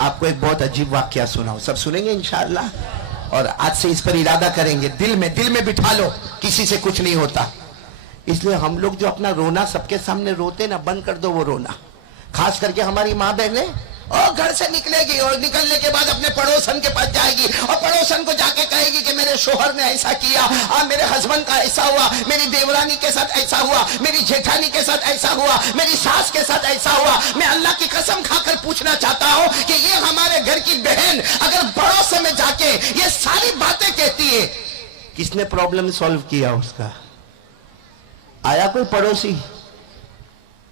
आपको एक बहुत अजीब वाकया सुनाऊं, सब सुनेंगे इंशाअल्लाह। और आज से इस पर इरादा करेंगे, दिल में बिठा लो, किसी से कुछ नहीं होता। इसलिए हम लोग जो अपना रोना सबके सामने रोते ना, बंद कर दो वो रोना। खास करके हमारी माँ बहनें और घर से निकलेगी और निकलने के बाद अपने पड़ोसन के पास जाएगी और पड़ोसन को जाके कहेगी कि मेरे शोहर ने ऐसा किया, मेरे हस्बैंड का ऐसा हुआ, मेरी देवरानी के साथ ऐसा हुआ, मेरी जेठानी के साथ ऐसा हुआ, मेरी सास के साथ ऐसा हुआ। मैं अल्लाह की कसम खाकर पूछना चाहता हूं कि ये हमारे घर की बहन अगर पड़ोस में जाके ये सारी बातें कहती है, किसने प्रॉब्लम सॉल्व किया उसका? आया कोई पड़ोसी?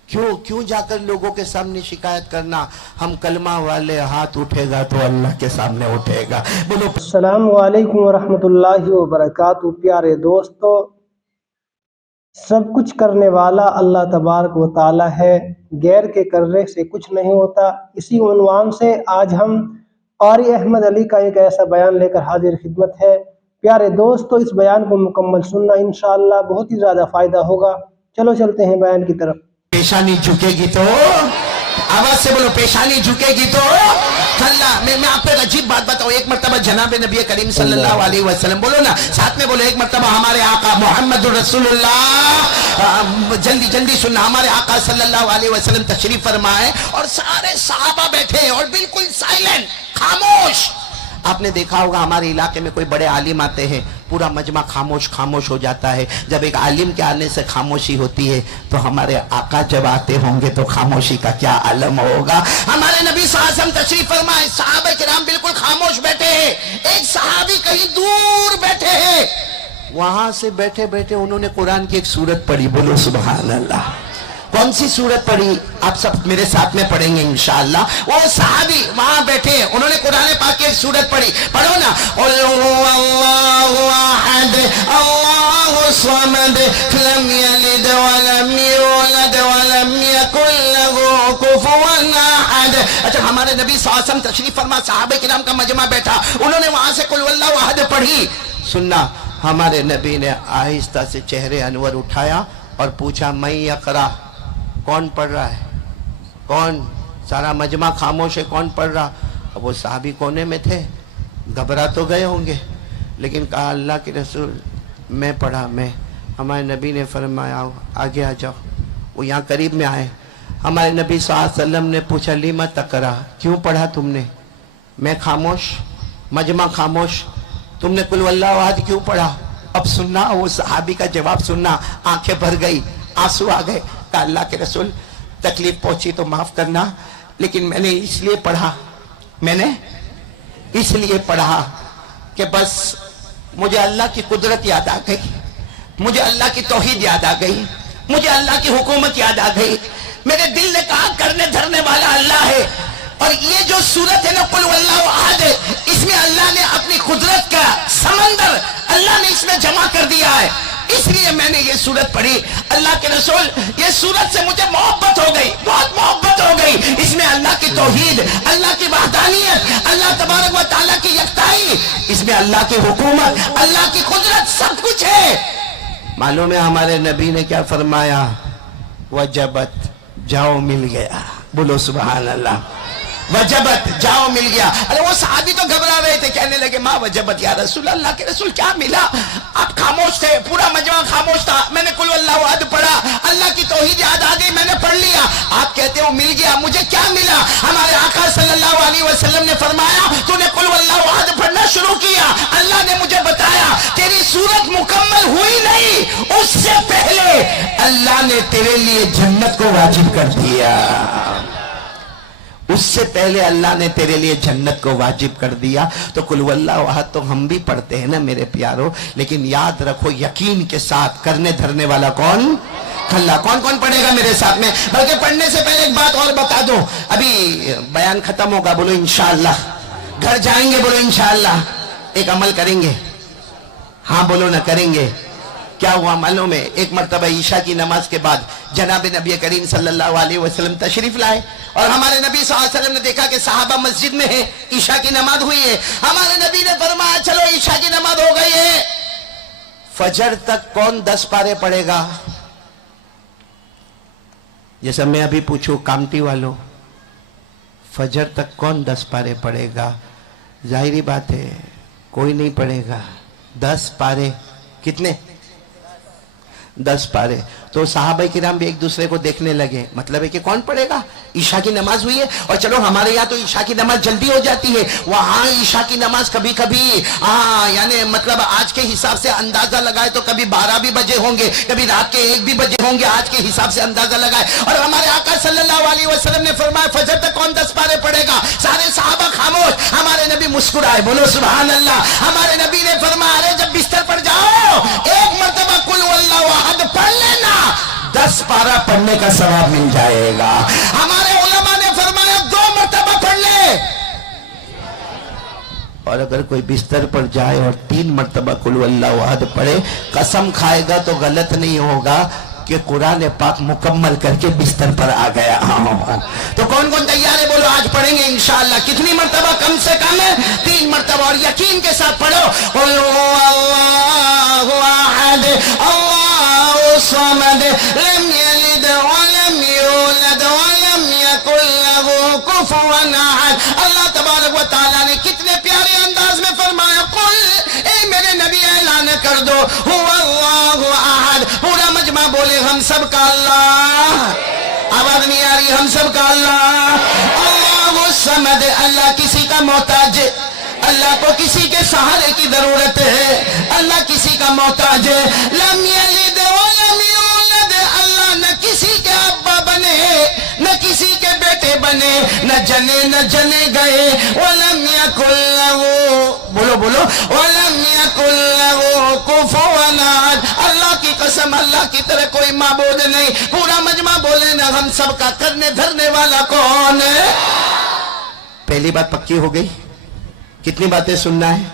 क्यों जाकर लोगों के सामने शिकायत करना? हम कलमा वाले, हाथ उठेगा तो अल्लाह के सामने उठेगा। बोलो अस्सलामु अलैकुम वरहमतुल्लाहि वबरकातुहू। प्यारे दोस्तों, सब कुछ करने वाला अल्लाह तबारक व तआला है, गैर के करने से कुछ नहीं होता। इसी उन्वान से आज हम क़ारी अहमद अली का एक ऐसा बयान लेकर हाजिर खिदमत है। प्यारे दोस्तों, इस बयान को मुकम्मल सुनना, इंशाअल्लाह बहुत ही ज़्यादा फ़ायदा होगा। चलो चलते हैं बयान की तरफ। पेशानी झुकेगी तो, आवाज से बोलो, पेशानी झुकेगी तो कल्ला। मैं आपको एक अजीब बात बताऊं। एक मर्तबा जनाब नबी करीम सल्लल्लाहु अलैहि वसल्लम, बोलो ना साथ में बोलो, एक मर्तबा हमारे आका मोहम्मद रसूलुल्लाह, जल्दी जल्दी सुनना, हमारे आका सल्लल्लाहु अलैहि वसल्लम तशरीफ फरमाए और सारे सहाबा बैठे और बिल्कुल साइलेंट, खामोश। आपने देखा होगा हमारे इलाके में कोई बड़े आलिम आते हैं, पूरा मजमा खामोश हो जाता है। जब एक आलिम के आने से खामोशी होती है तो हमारे आका जब आते होंगे तो खामोशी का क्या आलम होगा। हमारे नबी सल्लल्लाहु अलैहि वसल्लम तशरीफ फरमाए, सहाबा किराम बिल्कुल खामोश बैठे हैं, एक सहाबी कहीं दूर बैठे हैं। वहां से बैठे बैठे उन्होंने कुरान की एक सूरत पढ़ी। बोलो सुभान अल्लाह। कौन सी सूरत पढ़ी? आप सब मेरे साथ में पढ़ेंगे इंशाअल्लाह। वो सहाबी वहां बैठे, उन्होंने कुरान पाक की एक सूरत पढ़ी। पढ़ो ना, अल्लाहु अहद अल्लाहु समद लम यलिद वलम यूलद वलम यकुल लहू कुफुवन अहद। अच्छा, हमारे नबी सल्लल्लाहु अलैहि वसल्लम तशरीफ फरमा, सहाबे किराम का मजमा बैठा, उन्होंने वहां से कुल वल्लाहु अहद पढ़ी। सुनना, हमारे नबी ने आहिस्ता से चेहरे अनवर उठाया और पूछा, मैं यक़रा, कौन पढ़ रहा है? कौन? सारा मजमा खामोश है, कौन पढ़ रहा? अब वो साहबी कोने में थे, घबरा तो गए होंगे, लेकिन कहा अल्लाह के रसूल मैं पढ़ा, मैं। हमारे नबी ने फरमाया आगे आ जाओ। वो यहाँ करीब में आए, हमारे नबी सल्लल्लाहु अलैहि वसल्लम ने पूछा लिमा तकरा, क्यों पढ़ा तुमने? मैं खामोश, मजमा खामोश, तुमने कुल वल्लाहु अहद क्यों पढ़ा? अब सुनना, वो सहाबी का जवाब सुनना, आंखें भर गई, आंसू आ गए। कहा अल्लाह के रसूल तकलीफ पहुंची तो माफ करना, लेकिन मैंने इसलिए पढ़ा कि बस मुझे अल्लाह की कुदरत याद आ गई, मुझे अल्लाह की तौहीद याद आ गई, मुझे अल्लाह की हुकूमत याद आ गई। मेरे दिल ने कहा करने धरने वाला अल्लाह है। और ये जो सूरत है ना कुल वल्लाहु अहद, इसमें अल्लाह ने अपनी कुदरत का समंदर अल्लाह ने इसमें जमा कर दिया है, इसलिए मैंने ये सूरत पढ़ी। अल्लाह के रसूल, ये सूरत से मुझे मोहब्बत हो गई, बहुत मोहब्बत हो गई। इसमें अल्लाह की तौहीद, अल्लाह की वहदानियत, अल्लाह तबारक व तआला की यकताई, इसमें अल्लाह की हुकूमत, अल्लाह की कुदरत, सब कुछ है। मालूम है हमारे नबी ने क्या फरमाया? वजबत, जाओ मिल गया। बोलो सुभान अल्लाह। वजबत, जाओ मिल गया। अरे वो सहाबी तो घबरा रहे थे, कहने लगे माँ वजबत या रसूल अल्लाह के रसूल क्या मिला? आप खामोश थे, पूरा मजमा खामोश था, मैंने कुल वल्लाहु अहद पढ़ा, अल्लाह की तौहीद याद आ गई, मैंने पढ़ लिया। आप कहते हो मिल गया, मुझे क्या मिला? हमारे आका सल्लल्लाहु अलैहि वसल्लम ने फरमाया तूने कुल वल्लाहु अहद पढ़ना शुरू किया, अल्लाह ने मुझे बताया तेरी सूरत मुकम्मल हुई नहीं, उससे पहले अल्लाह ने तेरे लिए जन्नत को वाजिब कर दिया। उससे पहले अल्लाह ने तेरे लिए जन्नत को वाजिब कर दिया। तो कुल वल्लाहु अहद तो हम भी पढ़ते हैं ना मेरे प्यारो, लेकिन याद रखो यकीन के साथ करने धरने वाला कौन? अल्लाह। कौन कौन पढ़ेगा मेरे साथ में? बल्कि पढ़ने से पहले एक बात और बता दो, अभी बयान खत्म होगा, बोलो इंशाअल्लाह। घर जाएंगे, बोलो इंशाअल्लाह। एक अमल करेंगे, हाँ बोलो ना, करेंगे। क्या हुआ मालूम है? एक मर्तबा ईशा की नमाज के बाद जनाब नबी करीम सल्लल्लाहु अलैहि वसल्लम तशरीफ लाए और हमारे नबी सल्लल्लाहु अलैहि वसल्लम ने देखा कि साहबा मस्जिद में है, ईशा की नमाज हुई है। हमारे नबी ने फरमाया चलो ईशा की नमाज हो गई है, फजर तक कौन 10 पारे पढ़ेगा? जैसा मैं अभी पूछूं कामटी वालों, फजर तक कौन 10 पारे पढ़ेगा? जाहिरी बात है कोई नहीं पढ़ेगा। 10 पारे कितने? 10 पारे। तो सहाबा किराम भी एक दूसरे को देखने लगे, मतलब है कि कौन पढ़ेगा? ईशा की नमाज हुई है, और चलो हमारे यहाँ तो ईशा की नमाज जल्दी हो जाती है, वहां ईशा की नमाज कभी कभी यानी मतलब आज के हिसाब से अंदाजा लगाए तो कभी 12 भी बजे होंगे, कभी रात के 1 भी बजे होंगे, आज के हिसाब से अंदाजा लगाए। और हमारे आका सल्लल्लाहु अलैहि वसल्लम ने फरमाया फजर तक कौन 10 पारे पढ़ेगा? सारे सहाबा खामोश। हमारे नबी मुस्कुराए, बोलो सुभान अल्लाह। हमारे नबी ने फरमाया अरे जब बिस्तर पर जाओ एक मरतबा कुल वल्लाहु अहद पढ़ लेना, 10 पारा पढ़ने का सवाब मिल जाएगा। हमारे उलमा ने फरमाया 2 मरतबा पढ़ ले, और अगर कोई बिस्तर पर जाए और 3 मरतबा कुल वल्लाहु अहद पढ़े, कसम खाएगा तो गलत नहीं होगा कि कुरान पाक मुकम्मल करके बिस्तर पर आ गया। तो कौन कौन तैयार है? बोलो आज पढ़ेंगे इंशाअल्लाह। कितनी मरतबा? कम से कम 3 मरतबा, और यकीन के साथ पढ़ो अल्लाहु अहद अल्लाहु समद लम यलिद वलम यूलद वलम यकुल लहू कुफुवन अहद। अल्लाह तबारक व तआला ने कितने प्यारे अंदाज में फरमाया कुल, ए मेरे नबी ऐलान कर दो हुवल्लाहु अहद। पूरा मजमा बोले हम सब का अल्लाह। आवाज नहीं आ रही? हम सब का अल्लाह। अल्लाहु समद, अल्लाह किसी का मोहताज, अल्लाह को किसी के सहारे की जरूरत है, अल्लाह किसी का मोहताज है। लम यलिद वलम यूलद, अल्लाह न किसी के अब्बा बने न किसी के बेटे बने, न जने गए। वलम यकुल लहू, बोलो बोलो, वलम यकुल लहू कुफुवन अहद। अल्लाह की कसम अल्लाह की तरह कोई माबूद नहीं। पूरा मजमा बोले ना हम सब का करने धरने वाला कौन है? पहली बात पक्की हो गई। कितनी बातें सुनना है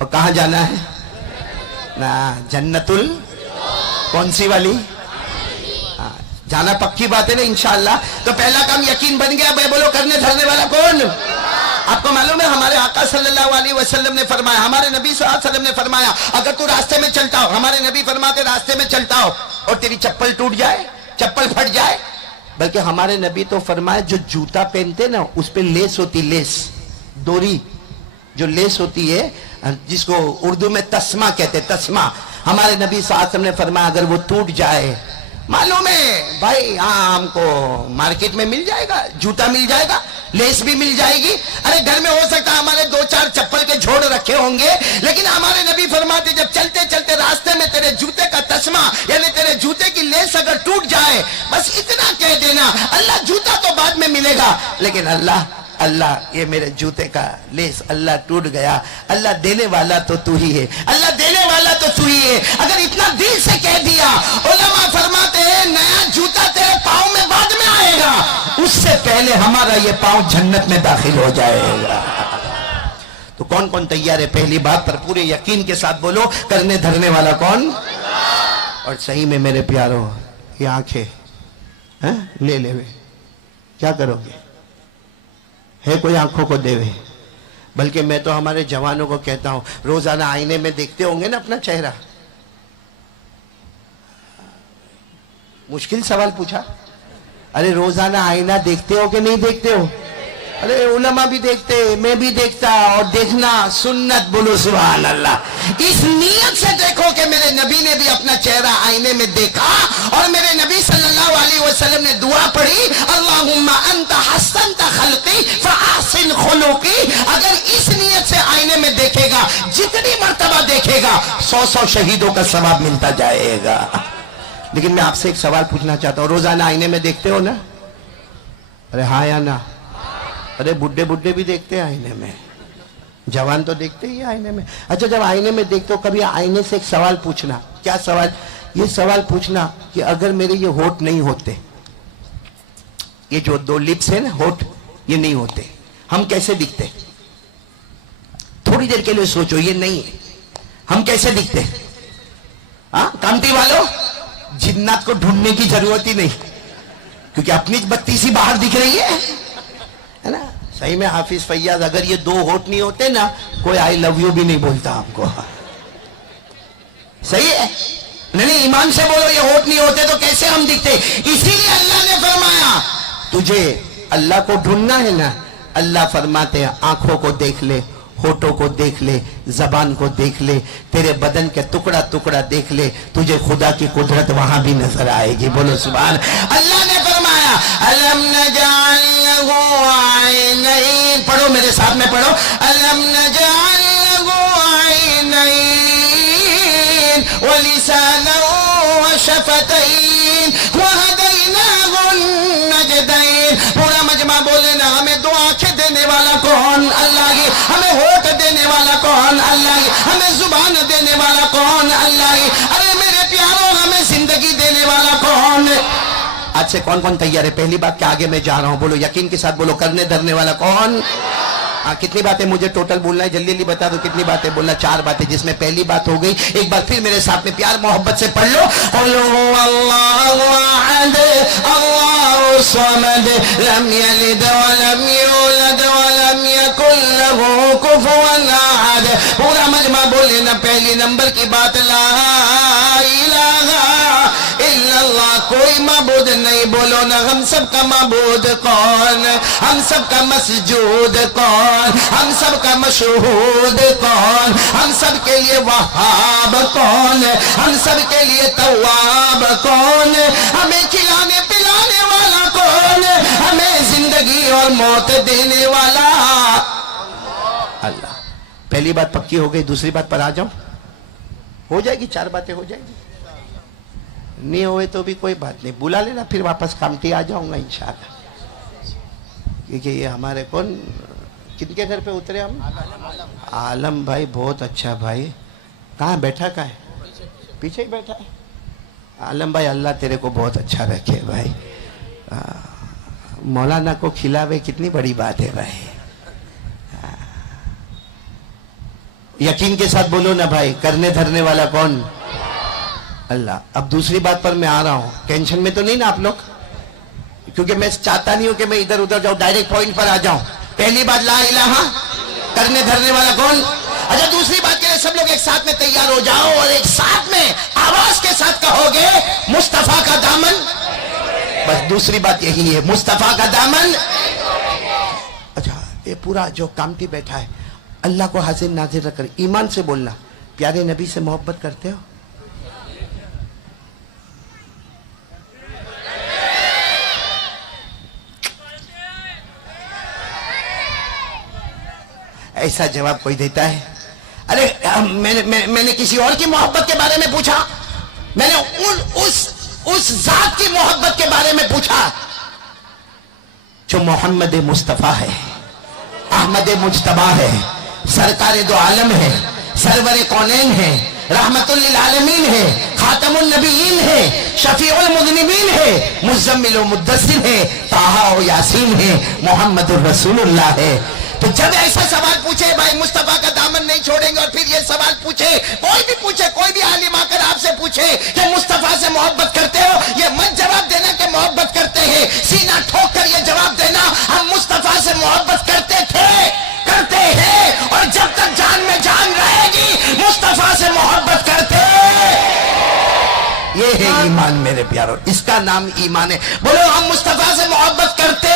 और कहां जाना है? ना जन्नतुल कौन सी वाली? जाना पक्की बात है ना इंशाअल्लाह। तो पहला काम यकीन बन गया। भाई बोलो करने धरने वाला कौन? आपको मालूम है हमारे आका सल्लल्लाहु अलैहि वसल्लम ने फरमाया, हमारे नबी सल्लल्लाहु अलैहि वसल्लम ने फरमाया अगर तू रास्ते में चलता हो, हमारे नबी फरमाते रास्ते में चलता हो और तेरी चप्पल टूट जाए, चप्पल फट जाए, बल्कि हमारे नबी तो फरमाया जो जूता पहनते ना उस पे लेस होती, लेस डोरी जो लेस होती है जिसको उर्दू में तस्मा कहते, तस्मा। हमारे नबी सल्लल्लाहु अलैहि वसल्लम ने फरमाया अगर वो टूट जाए, मालूम है भाई हाँ हमको मार्केट में मिल जाएगा, जूता मिल जाएगा, लेस भी मिल जाएगी। अरे घर में हो सकता है हमारे 2-4 चप्पल के झोड़ रखे होंगे, लेकिन हमारे नबी फरमाते जब चलते चलते रास्ते में तेरे जूते का तस्मा यानी तेरे जूते की लेस अगर टूट जाए, बस इतना कह देना अल्लाह जूता तो बाद में मिलेगा, लेकिन अल्लाह अल्लाह ये मेरे जूते का लेस अल्लाह टूट गया, अल्लाह देने वाला तो तू ही है, अल्लाह देने वाला तो तू ही है। अगर इतना दिल से कह दिया, उलमा फरमाते हैं नया जूता तेरे पाँव में बाद में आएगा, उससे पहले हमारा ये पाँव जन्नत में दाखिल हो जाएगा। तो कौन कौन तैयार है? पहली बात पर पूरे यकीन के साथ बोलो करने धरने वाला कौन? और सही में मेरे प्यारो ये आंखें ले ले क्या करोगे? है कोई आंखों को देवे? बल्कि मैं तो हमारे जवानों को कहता हूं रोजाना आईने में देखते होंगे ना अपना चेहरा। मुश्किल सवाल पूछा। अरे रोजाना आईना देखते हो कि नहीं देखते हो? अरे उलमा भी देखते, मैं भी देखता, और देखना सुन्नत, बोलो सुभान अल्लाह। इस नियत से देखो कि मेरे नबी ने भी अपना चेहरा आईने में देखा और मेरे नबी सल्लल्लाहु अलैहि वसल्लम ने दुआ पढ़ी अल्लाहुम्मा अंता हसनता खल्की फअहसिन खुलुकी। अगर इस नियत से आईने में देखेगा, जितनी मर्तबा देखेगा 100 शहीदों का सवाब मिलता जाएगा। लेकिन मैं आपसे एक सवाल पूछना चाहता हूँ, रोजाना आईने में देखते हो ना? अरे हाँ या ना? अरे बुड्ढे बुड्ढे भी देखते हैं आईने में, जवान तो देखते ही आईने में। अच्छा जब आईने में देखते हो कभी आईने से एक सवाल पूछना। क्या सवाल? ये सवाल पूछना कि अगर मेरे ये होठ नहीं होते, ये जो 2 लिप्स है ना होठ, ये नहीं होते, हम कैसे दिखते? थोड़ी देर के लिए सोचो, ये नहीं है हम कैसे दिखते? हाँ कामती वालों, जिन्नात को ढूंढने की जरूरत ही नहीं, क्योंकि अपनी बत्ती सी बाहर दिख रही है ना। सही में हाफिज फैयाज अगर ये 2 होठ नहीं होते ना, कोई आई लव यू भी नहीं बोलता आपको। सही है? नहीं ईमान से बोलो, ये होठ नहीं होते तो कैसे हम दिखते? इसीलिए अल्लाह ने फरमाया तुझे अल्लाह को ढूंढना है ना, अल्लाह फरमाते हैं आंखों को देख ले, होठों को देख ले, जबान को देख ले, तेरे बदन के टुकड़ा टुकड़ा देख ले, तुझे खुदा की कुदरत वहां भी नजर आएगी। बोलो सुभान। अल्लाह ने फरमाया अलम नजअल लहू ऐनैन, पढ़ो मेरे साथ में पढ़ो, अलम नजअल लहू ऐनैन व लिसानन व शफतैन व हदैनाहु नजदैन। पूरा मजमा बोले ना, हमें दो आंखें देने वाला कौन? अल्लाह की। हमें होठ देने वाला कौन? अल्लाह की। हमें जुबान देने वाला कौन? अल्लाह की। अरे मेरे प्यारों, हमें जिंदगी देने वाला कौन? आज से कौन कौन तैयार है? पहली बात के आगे मैं जा रहा हूं, बोलो यकीन के साथ बोलो, करने धरने वाला कौन? हाँ, कितनी बातें मुझे टोटल बोलना है, जल्दी जल्दी बता दो कितनी बातें बोलना। 4 बातें, जिसमें पहली बात हो गई, एक बार फिर मेरे साथ में प्यार मोहब्बत से पढ़ लो, अल्लाहु अहद अल्लाहु समद लम यलिद व लम यूलद व लम यकुल लहू कुफुवन अहद। पूरा मजमा बोले ना, पहली नंबर की बात ला इलाहा इल्लल्लाह, कोई माबूद नहीं। बोलो ना, हम सबका माबूद कौन? हम सबका मसजूद कौन? हम सबका मशहूद कौन? हम सब के लिए वहाब कौन? हम सब के लिए तवाब कौन? हमें खिलाने पिलाने वाला कौन? हमें जिंदगी और मौत देने वाला अल्लाह। पहली बात पक्की हो गई, दूसरी बात पर आ जाओ, हो जाएगी, 4 बातें हो जाएगी। नहीं होए तो भी कोई बात नहीं, बुला लेना, फिर वापस कामटी आ जाऊंगा इंशाल्लाह। क्योंकि ये हमारे कौन, किनके घर पे उतरे हम? आलम भाई, बहुत अच्छा भाई। कहाँ बैठा? का है पीछे ही बैठा है आलम भाई। अल्लाह तेरे को बहुत अच्छा रखे भाई। मौलाना को खिलावे, कितनी बड़ी बात है भाई। यकीन के साथ बोलो ना भाई, करने धरने वाला कौन? अल्लाह। अब दूसरी बात पर मैं आ रहा हूं, टेंशन में तो नहीं ना आप लोग? क्योंकि मैं चाहता नहीं हूं कि मैं इधर उधर जाऊं, डायरेक्ट पॉइंट पर आ जाऊं। पहली बात ला इलाहा, करने धरने वाला कौन? अच्छा, दूसरी बात के लिए सब लोग एक साथ में तैयार हो जाओ और एक साथ में आवाज के साथ कहोगे मुस्तफा का दामन। बस दूसरी बात यही है, मुस्तफा का दामन। अच्छा, ये पूरा जो कामटी बैठा है, अल्लाह को हाजिर नाजिर रखकर ईमान से बोलना, प्यारे नबी से मोहब्बत करते हो? ऐसा जवाब कोई देता है? अरे मैंने किसी और की मोहब्बत के बारे में पूछा, मैंने उस जात की मोहब्बत के बारे में पूछा जो मोहम्मद मुस्तफा है, अहमद मुज्तबा है, सरकार दो आलम है, सरवर कौनैन है, रहमतुल लिल आलमीन है, खातमुन नबीयीन है, शफीउल मुज़निबीन है, मुज़म्मिल व मुद्दस्सिर है, ताहा व यासीन है, मोहम्मदुर रसूलुल्लाह है। तो जब ऐसा सवाल पूछे, भाई मुस्तफा का दामन नहीं छोड़ेंगे, और फिर ये सवाल पूछे, कोई भी आलिम आकर आपसे पूछे कि मुस्तफा से मोहब्बत करते हो, ये मत जवाब देना कि मोहब्बत करते हैं, सीना ठोक कर ये जवाब देना, हम मुस्तफा से मोहब्बत करते थे, करते हैं, और जब तक जान में जान रहेगी मुस्तफा से मोहब्बत करते। ये है ईमान मेरे प्यारों, इसका नाम ईमान है। बोलो, हम मुस्तफा से मोहब्बत करते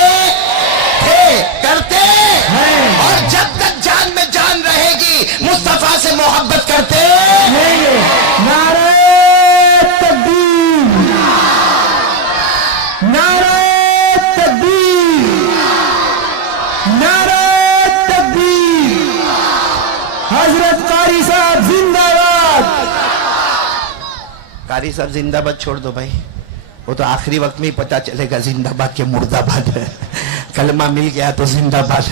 थे, करते हैं, और जब तक जान में जान रहेगी मुस्तफा से मोहब्बत करते हैं। नारे तकबीर, नारे तकबीर, नारे तकबीर। हजरत कारी साहब जिंदाबाद। कारी साहब जिंदाबाद छोड़ दो भाई, वो तो आखिरी वक्त में ही पता चलेगा जिंदाबाद के मुर्दाबाद है। कलमा मिल गया तो जिंदाबाद,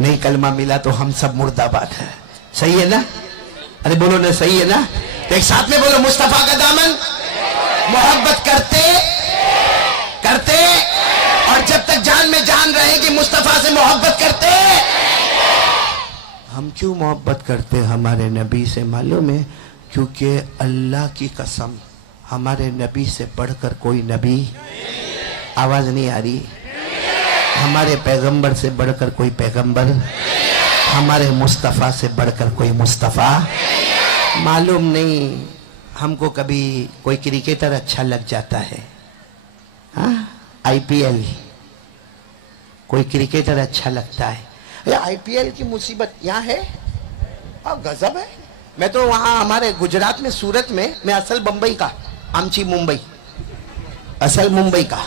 नहीं कलमा मिला तो हम सब मुर्दाबाद है। सही है ना? अरे बोलो ना, सही है ना? तो एक साथ में बोलो, मुस्तफा का दामन मोहब्बत करते करते, और जब तक जान में जान रहेगी मुस्तफा से मोहब्बत करते। हम क्यों मोहब्बत करते हमारे नबी से मालूम है? क्योंकि अल्लाह की कसम, हमारे नबी से बढ़कर कोई नबी, आवाज नहीं आ रही, हमारे पैगंबर से बढ़कर कोई पैगंबर, हमारे मुस्तफ़ा से बढ़कर कोई मुस्तफ़ा। मालूम नहीं, हमको कभी कोई क्रिकेटर अच्छा लग जाता है, हाँ, IPL, कोई क्रिकेटर अच्छा लगता है। ये आईपीएल की मुसीबत यहाँ है, गजब है। मैं तो वहाँ हमारे गुजरात में सूरत में, मैं असल बम्बई का, आमची मुंबई, असल मुंबई का,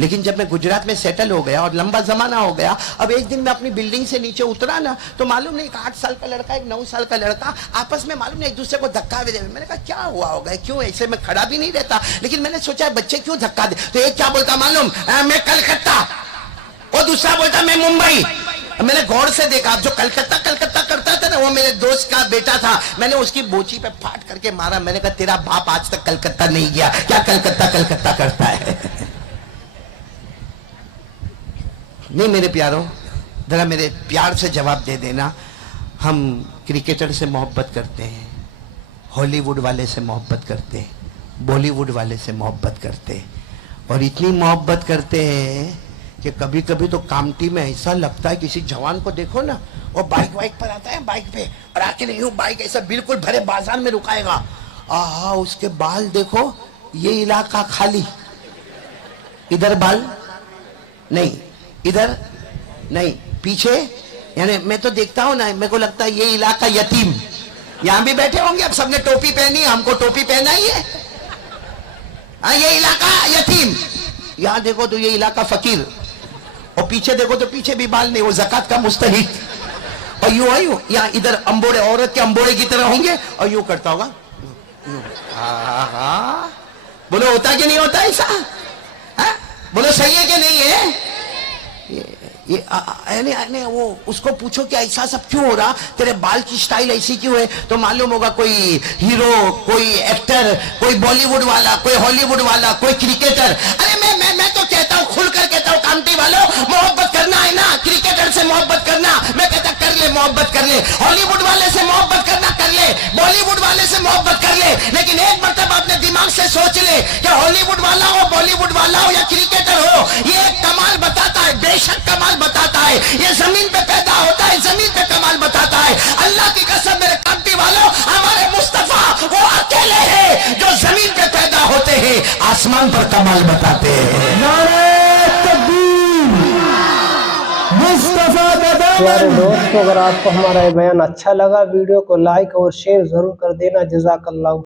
लेकिन जब मैं गुजरात में सेटल हो गया और लंबा जमाना हो गया, अब एक दिन मैं अपनी बिल्डिंग से नीचे उतरा ना, तो मालूम नहीं एक 8 साल का लड़का एक 9 साल का लड़का आपस में मालूम नहीं एक दूसरे को धक्का दे। मैंने कहा क्या हुआ होगा, क्यों ऐसे में खड़ा भी नहीं रहता, लेकिन मैंने सोचा बच्चे क्यों धक्का दे। तो एक क्या बोलता मालूम, मैं कलकत्ता, और दूसरा बोलता मैं मुंबई। मैंने गौर से देखा, जो कलकत्ता कलकत्ता करता था ना, वो मेरे दोस्त का बेटा था। मैंने उसकी बोची पे फाट करके मारा। मैंने कहा तेरा बाप आज तक कलकत्ता नहीं गया, क्या कलकत्ता कलकत्ता करता है। नहीं मेरे प्यारों, जरा मेरे प्यार से जवाब दे देना। हम क्रिकेटर से मोहब्बत करते हैं, हॉलीवुड वाले से मोहब्बत करते हैं, बॉलीवुड वाले से मोहब्बत करते हैं, और इतनी मोहब्बत करते हैं कि कभी कभी तो कामटी में ऐसा लगता है, किसी जवान को देखो ना, वो बाइक वाइक पर आता है, बाइक पे, और आके नहीं बाइक ऐसा बिल्कुल भरे बाजार में रुकाएगा, आहा उसके बाल देखो, ये इलाका खाली, इधर बाल नहीं, इधर नहीं, पीछे, यानी मैं तो देखता हूँ ना, मेरे को लगता है ये इलाका यतीम। यहाँ भी बैठे होंगे, अब सबने टोपी पहनी, हमको टोपी पहना ही है। हाँ, ये इलाका यतीम, यहाँ देखो तो ये इलाका फकीर, और पीछे देखो तो पीछे भी बाल नहीं, वो ज़कात का मुस्तहिक, और यूं आयु यहाँ इधर अंबोड़े, औरत के अंबोड़े की तरह होंगे, और यूं करता होगा। बोलो होता कि नहीं होता ऐसा? बोलो सही है कि नहीं है? ये वो उसको पूछो कि ऐसा सब क्यों हो रहा, तेरे बाल की स्टाइल ऐसी क्यों है, तो मालूम होगा कोई हीरो, कोई एक्टर, कोई बॉलीवुड वाला, कोई हॉलीवुड वाला, कोई क्रिकेटर। अरे मैं तो कहता हूँ, खुलकर कहता हूँ, कामटी वालों, मोहब्बत करना है ना, क्रिकेटर से मोहब्बत करना, मैं कहता कर ले, मोहब्बत कर ले, हॉलीवुड वाले से मोहब्बत करना कर ले, बॉलीवुड वाले से मोहब्बत कर ले, लेकिन एक मरतबा अपने दिमाग से सोच ले कि हॉलीवुड वाला हो, बॉलीवुड वाला हो या क्रिकेटर हो, ये एक कमाल बताता है, बेशक कमाल बताता है, ये जमीन पे पैदा होता है, जमीन पे कमाल बताता है। अल्लाह की कसम मेरे कामटी वालों, हमारे मुस्तफा वो अकेले हैं जो जमीन पे पैदा होते हैं, आसमान पर कमाल बताते हैं। नारे तकबीर, मुस्तफा का दामन। प्यारे दोस्तों, अगर आपको हमारा ये बयान अच्छा लगा, वीडियो को लाइक और शेयर जरूर कर देना। जज़ाकल्लाह।